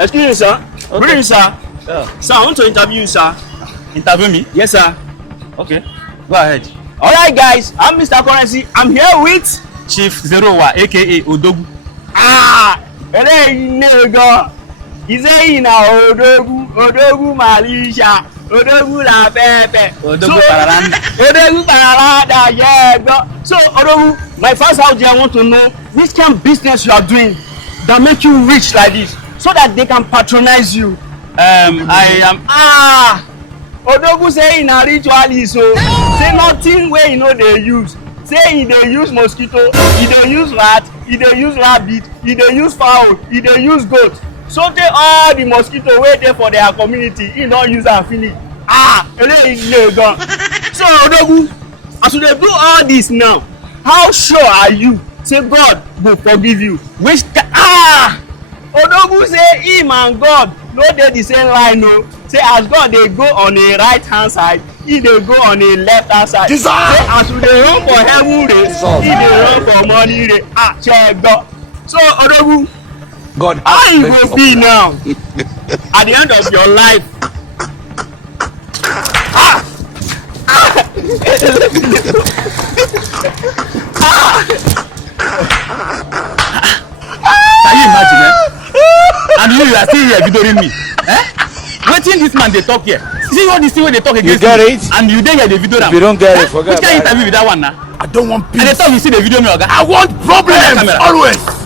Excuse me, sir. Okay. Good evening, sir. Yeah. Sir, I want to interview you, sir. Interview me? Yes, sir. Okay. Go ahead. All right, guys. I'm Mr. Currency. I'm here with Chief Zerowa, aka Odogu. Nigga. He's saying now Odogu Malaysia. Odogu La Pepe. Odogu Paralanda. Odogu Paralanda, yeah. So, Odogu, my first out there, I want to know which kind of business you are doing that make you rich like this, so that they can patronize you. I am. Odogu say in a ritualist, so say nothing where you know they use. Say they use mosquito, they use rat, they use rabbit, they use fowl, they use goat. So they all the mosquito where they for their community, he don't use and finish. So Odogu, as you do all this now, how sure are you say God will forgive you? Which Odogu say him and God no dey the same line o. Say as God dey go on a right hand side, he dey go on a left hand side. Say as we dey run for heaven race, he dey run for money race. Check God. So Odogu, God, how you go be now at the end of your life? Can you imagine, and you are still here videoing me. Wetin this man dey talk here? See all this thing wey dey talk against you. You get me, it? and you dey here dey video am. If you don't get it, forget which kind interview with that one na? I don't want peace. And they talk you see the video me oga. I want problems always.